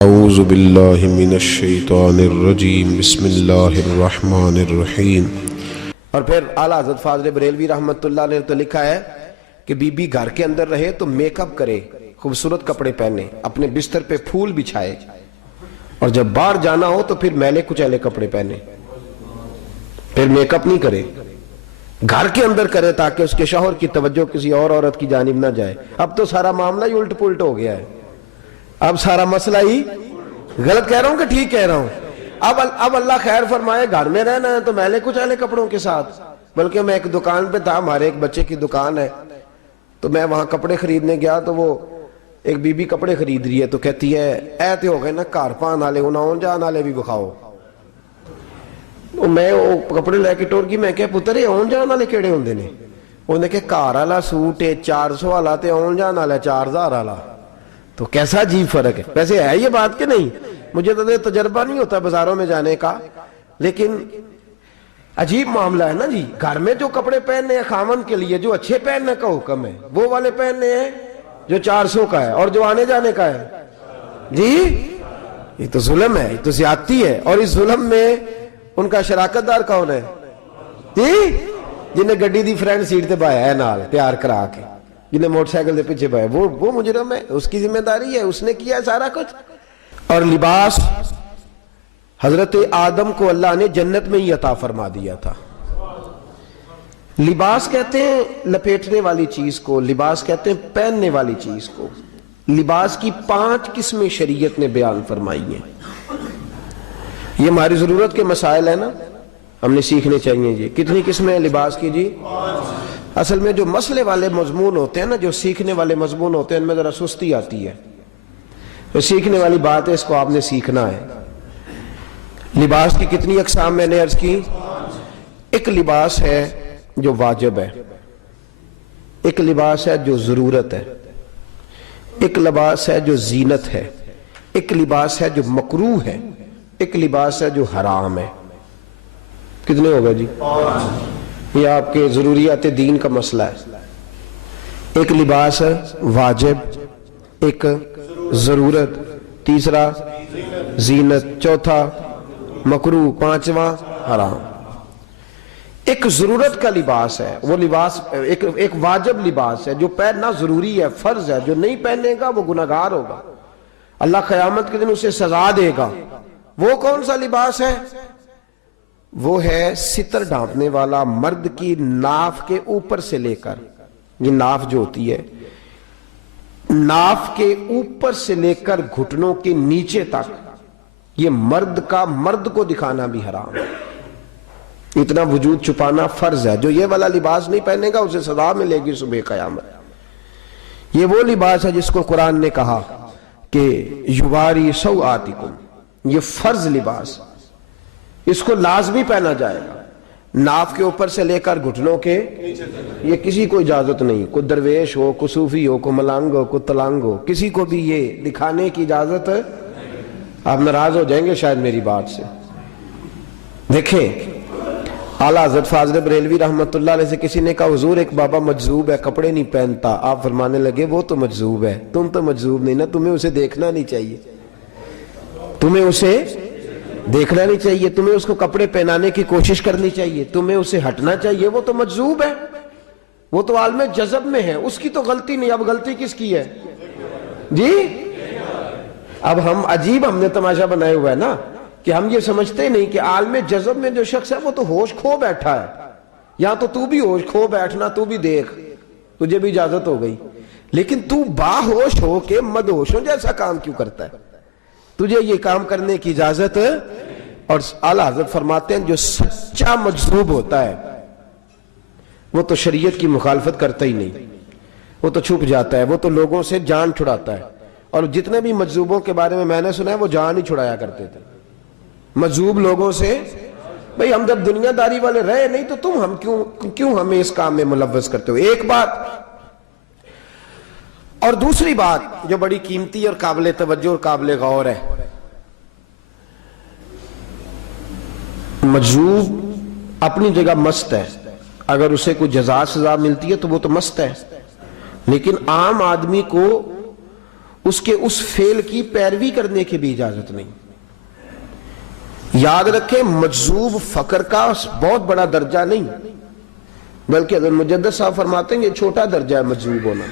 اعوذ باللہ من الشیطان الرجیم بسم اللہ الرحمن الرحیم۔ اور پھر اعلیٰ حضرت فاضل بریلوی رحمت اللہ نے تو لکھا ہے کہ بی بی گھر کے اندر رہے تو میک اپ کرے، خوبصورت کپڑے پہنے، اپنے بستر پہ پھول بچھائے، اور جب باہر جانا ہو تو پھر میلے کچیلے کپڑے پہنے، پھر میک اپ نہیں کرے، گھر کے اندر کرے تاکہ اس کے شوہر کی توجہ کسی اور عورت کی جانب نہ جائے۔ اب تو سارا معاملہ ہی الٹ پلٹ ہو گیا ہے، اب سارا مسئلہ ہی غلط کہہ رہا ہوں کہ ٹھیک کہہ رہا ہوں؟ اب اللہ خیر فرمائے، گھر میں رہنا ہے تو میلے کچیلے کپڑوں کے ساتھ۔ بلکہ میں ایک دکان پہ تھا، ہمارے ایک بچے کی دکان ہے، تو میں وہاں کپڑے خریدنے گیا تو وہ ایک بی بی کپڑے خرید رہی ہے تو کہتی ہے ایتے ہو گئے نا گھر پان والے، انہوں جان والے بھی بکھاؤ۔ میں وہ کپڑے لے کے ٹور کی، میں کہا پتر یہ آن جان والے کیڑے ہوندے نے؟ انہوں نے کہا گھر والا سوٹ ہے 400 والا تے آن جان والا 4000 والا، تو کیسا عجیب فرق ہے۔ ویسے ہے یہ بات کہ نہیں؟ مجھے تو تجربہ نہیں ہوتا بازاروں میں جانے کا، لیکن عجیب معاملہ ہے نا جی۔ گھر میں جو کپڑے پہننے ہیں خاوند کے لیے، جو اچھے پہننے کا حکم ہے، وہ والے پہننے ہیں جو 400 کا ہے، اور جو آنے جانے کا ہے جی یہ تو ظلم ہے، یہ تو زیادتی ہے۔ اور اس ظلم میں ان کا شراکت دار کون ہے جی؟ جنہیں گڈی دی فرنٹ سیٹ تے بایا ہے نال پیار کرا کے، جنہیں موٹر سائیکل دے پیچھے بایا، وہ مجرم ہے، اس کی ذمہ داری ہے، اس نے کیا ہے سارا کچھ۔ اور لباس حضرت آدم کو اللہ نے جنت میں ہی عطا فرما دیا تھا۔ لباس کہتے ہیں لپیٹنے والی چیز کو، لباس کہتے ہیں پہننے والی چیز کو۔ لباس کی 5 قسمیں شریعت نے بیان فرمائی ہیں۔ یہ ہماری ضرورت کے مسائل ہیں نا، ہم نے سیکھنے چاہیے جی۔ کتنی قسمیں ہیں لباس کی جی؟ اصل میں جو مسئلے والے مضمون ہوتے ہیں نا، جو سیکھنے والے مضمون ہوتے ہیں، ان میں ذرا سستی آتی ہے۔ تو سیکھنے والی بات ہے، اس کو آپ نے سیکھنا ہے۔ لباس کی کتنی اقسام میں نے عرض کی؟ ایک لباس ہے جو واجب ہے، ایک لباس ہے جو ضرورت ہے، ایک لباس ہے جو زینت ہے، ایک لباس ہے جو مکروہ ہے، ایک لباس ہے جو حرام ہے۔ کتنے ہو گئے جی؟ یہ آپ کے ضروریات دین کا مسئلہ ہے۔ ایک لباس واجب، ایک ضرورت، تیسرا زینت، چوتھا مکروہ، پانچواں حرام۔ ایک ضرورت کا لباس ہے، وہ لباس ایک واجب لباس ہے جو پہننا ضروری ہے، فرض ہے، جو نہیں پہنے گا وہ گناہگار ہوگا، اللہ قیامت کے دن اسے سزا دے گا۔ وہ کون سا لباس ہے؟ وہ ہے ستر ڈھانپنے والا، مرد کی ناف کے اوپر سے لے کر، یہ ناف جو ہوتی ہے، ناف کے اوپر سے لے کر گھٹنوں کے نیچے تک، یہ مرد کو دکھانا بھی حرام ہے۔ اتنا وجود چھپانا فرض ہے۔ جو یہ والا لباس نہیں پہنے گا اسے سزا ملے گی صبح قیامت۔ یہ وہ لباس ہے جس کو قرآن نے کہا کہ یواری سوآتکم، یہ فرض لباس، اس کو لازمی پہنا جائے گا، ناف کے اوپر سے لے کر گھٹنوں کے، یہ کسی کو اجازت نہیں، کوئی درویش ہو، کوئی صوفی ہو، کوئی ملنگ ہو، کوئی تلنگ ہو، کسی کو بھی یہ دکھانے کی اجازت ہے۔ آپ ناراض ہو جائیں گے شاید میری بات سے۔ دیکھیں اعلیٰ حضرت فاضل بریلوی رحمت اللہ علیہ سے کسی نے کہا حضور ایک بابا مجذوب ہے، کپڑے نہیں پہنتا۔ آپ فرمانے لگے وہ تو مجذوب ہے، تم تو مجذوب نہیں نا، تمہیں اسے دیکھنا نہیں چاہیے، تمہیں اسے دیکھنا نہیں چاہیے، تمہیں اس کو کپڑے پہنانے کی کوشش کرنی چاہیے، تمہیں اسے ہٹنا چاہیے۔ وہ تو مجذوب ہے، وہ تو عالم جذب میں ہے، اس کی تو غلطی نہیں۔ اب غلطی کس کی ہے جی؟ اب ہم نے تماشا بنایا ہوا ہے نا کہ ہم یہ سمجھتے نہیں کہ عالم جذب میں جو شخص ہے وہ تو ہوش کھو بیٹھا ہے۔ یا تو بھی ہوش کھو بیٹھنا، تو بھی دیکھ، تجھے بھی اجازت ہو گئی، لیکن تو باہوش ہو کے مدہوشوں جیسا کام کیوں کرتا ہے؟ تجھے یہ کام کرنے کی اجازت ہے۔ اور اعلیٰ حضرت فرماتے ہیں جو سچا مجذوب ہوتا ہے وہ تو شریعت کی مخالفت کرتا ہی نہیں، وہ تو چھپ جاتا ہے، وہ تو لوگوں سے جان چھڑاتا ہے۔ اور جتنے بھی مجذوبوں کے بارے میں نے سنا ہے وہ جان ہی چھڑایا کرتے تھے، مجذوب لوگوں سے۔ بھئی ہم جب دنیا داری والے رہے نہیں تو ہم کیوں ہمیں اس کام میں ملوث کرتے ہو؟ ایک بات۔ اور دوسری بات جو بڑی قیمتی اور قابل توجہ اور قابل غور ہے، مجذوب اپنی جگہ مست ہے، اگر اسے کوئی جزا سزا ملتی ہے تو وہ تو مست ہے، لیکن عام آدمی کو اس کے اس فعل کی پیروی کرنے کی بھی اجازت نہیں. یاد رکھیں مجذوب فقر کا بہت بڑا درجہ نہیں، بلکہ حضرت مجدد صاحب فرماتے ہیں یہ چھوٹا درجہ ہے مجذوب ہونا.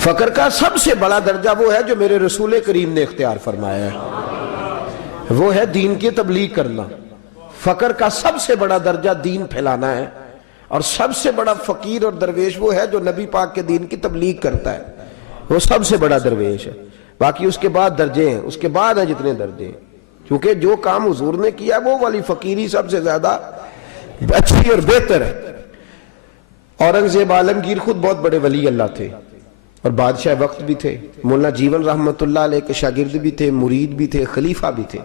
فقر کا سب سے بڑا درجہ وہ ہے جو میرے رسول کریم نے اختیار فرمایا ہے، وہ ہے دین کی تبلیغ کرنا. فقر کا سب سے بڑا درجہ دین پھیلانا ہے، اور سب سے بڑا فقیر اور درویش وہ ہے جو نبی پاک کے دین کی تبلیغ کرتا ہے، وہ سب سے بڑا درویش ہے. باقی اس کے بعد درجے ہیں، اس کے بعد ہیں جتنے درجے ہیں، کیونکہ جو کام حضور نے کیا وہ والی فقیری سب سے زیادہ اچھی اور بہتر ہے. اورنگزیب عالمگیر خود بہت بڑے ولی اللہ تھے اور بادشاہ وقت بھی تھے، مولانا جیون رحمت اللہ علیہ کے شاگرد بھی تھے، مرید بھی تھے، خلیفہ بھی تھے.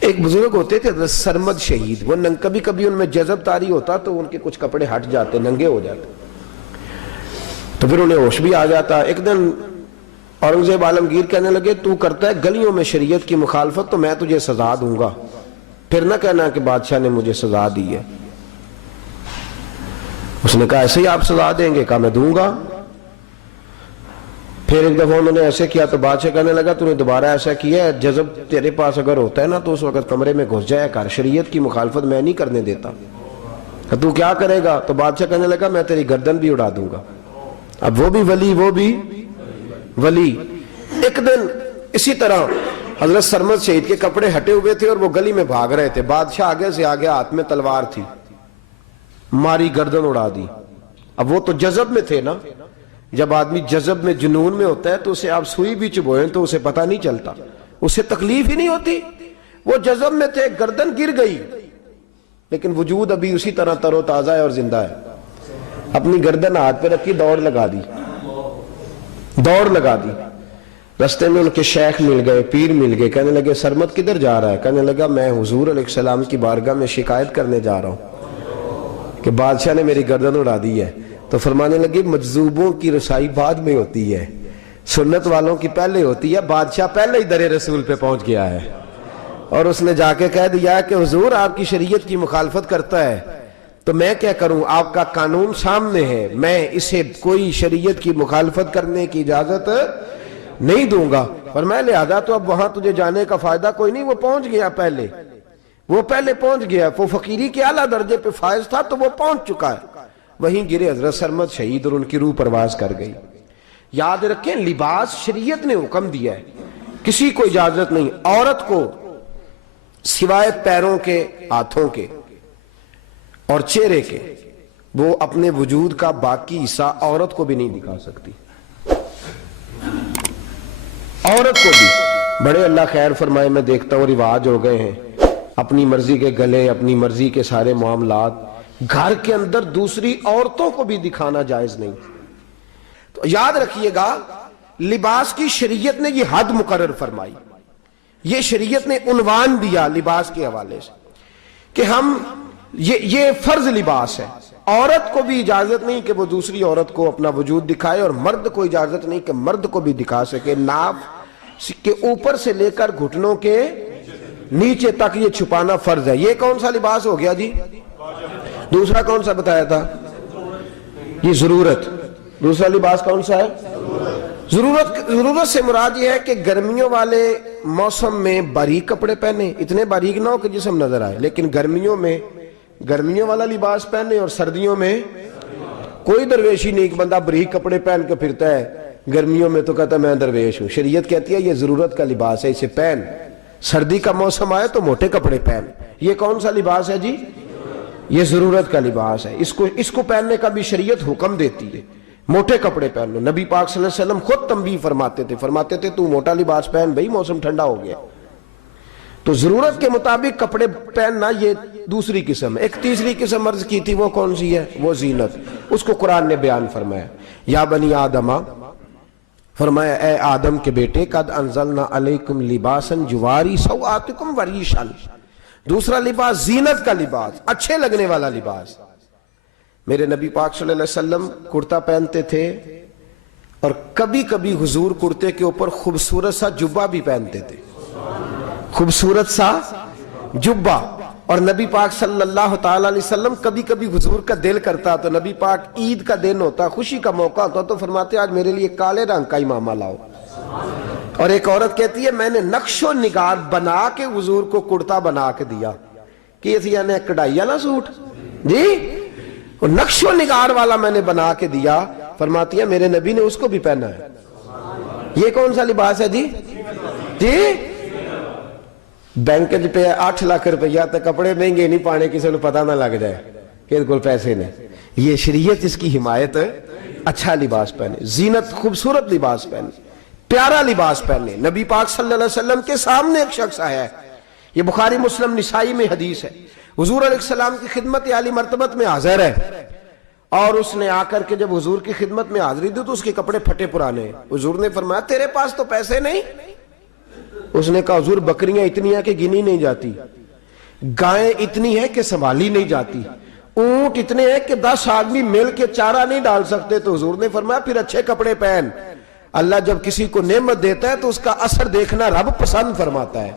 ایک بزرگ ہوتے تھے حضرت سرمد شہید، وہ کبھی کبھی ان میں جذب طاری ہوتا تو ان کے کچھ کپڑے ہٹ جاتے، ننگے ہو جاتے، تو پھر انہیں ہوش بھی آ جاتا. ایک دن اورنگزیب عالمگیر کہنے لگے تو کرتا ہے گلیوں میں شریعت کی مخالفت تو میں تجھے سزا دوں گا، پھر نہ کہنا کہ بادشاہ نے مجھے سزا دی ہے. اس نے کہا ایسے ہی آپ سزا دیں گے؟ کہا میں دوں گا. پھر ایک دفعہ انہوں نے ایسے کیا تو بادشاہ کہنے لگا تو نے دوبارہ ایسا کیا ہے، جذب تیرے پاس اگر ہوتا ہے نا تو اس وقت کمرے میں گھس جایا کر، شریعت کی مخالفت میں نہیں کرنے دیتا. تو کیا کرے گا؟ تو بادشاہ کہنے لگا میں تیری گردن بھی اڑا دوں گا. اب وہ بھی ولی، وہ بھی ولی. ایک دن اسی طرح حضرت سرمد شہید کے کپڑے ہٹے ہوئے تھے اور وہ گلی میں بھاگ رہے تھے. بادشاہ آگے سے آگے، ہاتھ میں تلوار تھی، ماری گردن اڑا دی. اب وہ تو جذب میں تھے نا، جب آدمی جذب میں جنون میں ہوتا ہے تو اسے آپ سوئی بھی چبوئیں تو اسے پتہ نہیں چلتا، اسے تکلیف ہی نہیں ہوتی. وہ جذب میں تھے، گردن گر گئی، لیکن وجود ابھی اسی طرح تر و تازہ ہے اور زندہ ہے. اپنی گردن ہاتھ پہ رکھی، دوڑ لگا دی. رستے میں ان کے شیخ مل گئے، پیر مل گئے. کہنے لگے سرمد کدھر جا رہا ہے؟ کہنے لگا میں حضور علیہ السلام کی بارگاہ میں شکایت کرنے جا رہا ہوں کہ بادشاہ نے میری گردن اڑا دی ہے. تو فرمانے لگے مجذوبوں کی رسائی بعد میں ہوتی ہے، سنت والوں کی پہلے ہوتی ہے. بادشاہ پہلے ہی در رسول پہ پہنچ گیا ہے اور اس نے جا کے کہہ دیا کہ حضور آپ کی شریعت کی مخالفت کرتا ہے تو میں کیا کروں؟ آپ کا قانون سامنے ہے، میں اسے کوئی شریعت کی مخالفت کرنے کی اجازت نہیں دوں گا. اور میں لہذا تو اب وہاں تجھے جانے کا فائدہ کوئی نہیں، وہ پہنچ گیا پہلے، وہ پہلے پہنچ گیا، وہ فقیری کے اعلیٰ درجے پہ فائز تھا تو وہ پہنچ چکا ہے. وہیں گرے حضرت سرمد شہید اور ان کی روح پرواز کر گئی. یاد رکھیں لباس شریعت نے حکم دیا ہے، کسی کو اجازت نہیں. عورت کو سوائے پیروں کے، ہاتھوں کے اور چہرے کے، وہ اپنے وجود کا باقی حصہ عورت کو بھی نہیں دکھا سکتی. عورت کو بھی بڑے اللہ خیر فرمائے، میں دیکھتا ہوں رواج ہو گئے ہیں، اپنی مرضی کے گلے، اپنی مرضی کے سارے معاملات. گھر کے اندر دوسری عورتوں کو بھی دکھانا جائز نہیں. تو یاد رکھیے گا لباس کی شریعت نے یہ حد مقرر فرمائی، یہ شریعت نے عنوان دیا لباس کے حوالے سے کہ ہم یہ فرض لباس ہے. عورت کو بھی اجازت نہیں کہ وہ دوسری عورت کو اپنا وجود دکھائے، اور مرد کو اجازت نہیں کہ مرد کو بھی دکھا سکے. ناف کے اوپر سے لے کر گھٹنوں کے نیچے تک یہ چھپانا فرض ہے. یہ کون سا لباس ہو گیا جی؟ دوسرا کون سا بتایا تھا؟ یہ ضرورت. دوسرا لباس کون سا ہے؟ ضرورت سے مراد یہ ہے کہ گرمیوں والے موسم میں باریک کپڑے پہنے، اتنے باریک نہ ہو کہ جسم نظر آئے، لیکن گرمیوں میں گرمیوں والا لباس پہنے، اور سردیوں میں کوئی درویشی نہیں کہ بندہ باریک کپڑے پہن کے پھرتا ہے گرمیوں میں تو کہتا ہے میں درویش ہوں. شریعت کہتی ہے یہ ضرورت کا لباس ہے، اسے پہن. سردی کا موسم آئے تو موٹے کپڑے پہن. یہ کون سا لباس ہے جی؟ یہ ضرورت کا لباس ہے. اس کو پہننے کا بھی شریعت حکم دیتی ہے، موٹے کپڑے پہن لو. نبی پاک صلی اللہ علیہ وسلم خود تنبیہ فرماتے تھے تو موٹا لباس پہن بھائی، موسم ٹھنڈا ہو گیا. تو ضرورت کے مطابق کپڑے پہننا یہ دوسری قسم ہے. ایک تیسری قسم عرض کی تھی، وہ کون سی ہے؟ وہ زینت. اس کو قرآن نے بیان فرمایا، یا بنی آدمہ، فرمایا اے آدم کے بیٹے، قد انزلنا علیکم لباسا یواری سوآتکم وریشا. دوسرا لباس زینت کا لباس، اچھے لگنے والا لباس. میرے نبی پاک صلی اللہ علیہ وسلم کرتا پہنتے تھے، اور کبھی کبھی حضور کرتے کے اوپر خوبصورت سا جبہ بھی پہنتے تھے. خوبصورت سا جبہ. اور نبی پاک صلی اللہ تعالی علیہ وسلم کبھی کبھی حضور کا دل کرتا تو نبی پاک عید کا دن ہوتا، خوشی کا موقع ہوتا تو فرماتے آج میرے لیے کالے رنگ کا امامہ لاؤ. اور ایک عورت کہتی ہے میں نے نقش و نگار بنا کے حضور کو کرتا بنا کے دیا کہ یعنی کڑھائی والا سوٹ جی نقش و نگار والا میں نے بنا کے دیا. فرماتی ہے میرے نبی نے اس کو بھی پہنا ہے. یہ کون سا لباس ہے جی؟ جی بینک پہ 8 لاکھ روپیہ تو کپڑے مہنگے نہیں پانے کسی کو پتہ نہ لگ جائے کہ کول پیسے نے. یہ شریعت اس کی حمایت ہے. اچھا لباس پہنے، زینت خوبصورت لباس پہنے، پیارا لباس پہنے. نبی پاک صلی اللہ علیہ وسلم کے سامنے ایک شخص آیا ہے، یہ بخاری مسلم نسائی میں حدیث ہے. حضور علیہ السلام کی خدمت عالی مرتبت میں حاضر ہے اور اس نے آ کر کے جب حضور کی خدمت میں حاضری دی تو اس کے کپڑے پھٹے پرانے. حضور نے فرمایا تیرے پاس تو پیسے نہیں. اس نے کہا حضور بکریاں اتنی ہیں کہ گنی نہیں جاتی، گائیں اتنی ہیں کہ سنبھالی نہیں جاتی، اونٹ اتنے ہیں کہ 10 آدمی مل کے چارہ نہیں ڈال سکتے. تو حضور نے فرمایا پھر اچھے کپڑے پہن. اللہ جب کسی کو نعمت دیتا ہے تو اس کا اثر دیکھنا رب پسند فرماتا ہے.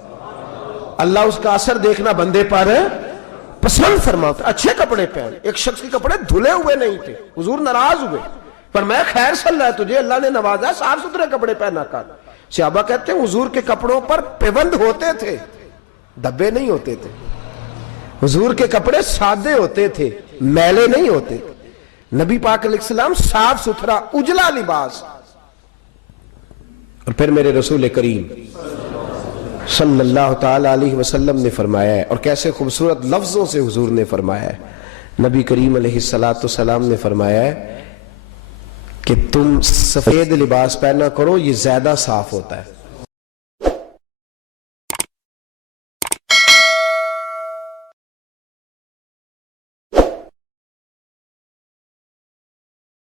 اللہ اس کا اثر دیکھنا بندے پر پسند فرماتا ہے. اچھے کپڑے پہن. ایک شخص کے کپڑے دھلے ہوئے نہیں تھے، حضور ناراض ہوئے پر میں خیر صلی اللہ ہے تجھے اللہ نے نوازا صاف ستھرے کپڑے پہنا کر. صحابہ کہتے ہیں حضور کے کپڑوں پر پیوند ہوتے تھے، دھبے نہیں ہوتے تھے. حضور کے کپڑے سادے ہوتے تھے، میلے نہیں ہوتے. نبی پاک علیہ السلام صاف ستھرا اجلا لباس. اور پھر میرے رسول کریم صلی اللہ تعالی علیہ وسلم نے فرمایا ہے، اور کیسے خوبصورت لفظوں سے حضور نے فرمایا ہے. نبی کریم علیہ السلام نے فرمایا ہے کہ تم سفید لباس پہنا کرو، یہ زیادہ صاف ہوتا ہے.